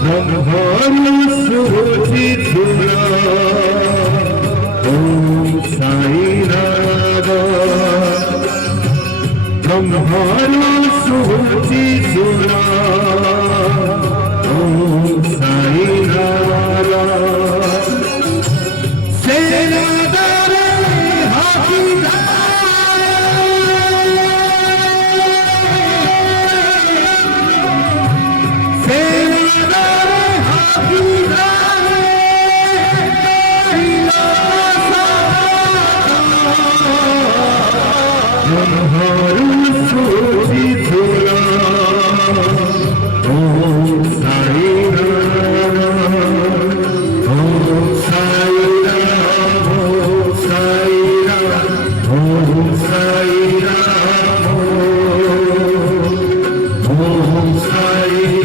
ब्रह्मानु सुरुचि धुरा ओम साई राधा ब्रह्मानु सुरुचि धुरा ओम साई राधा सेनादारे हाथी Sai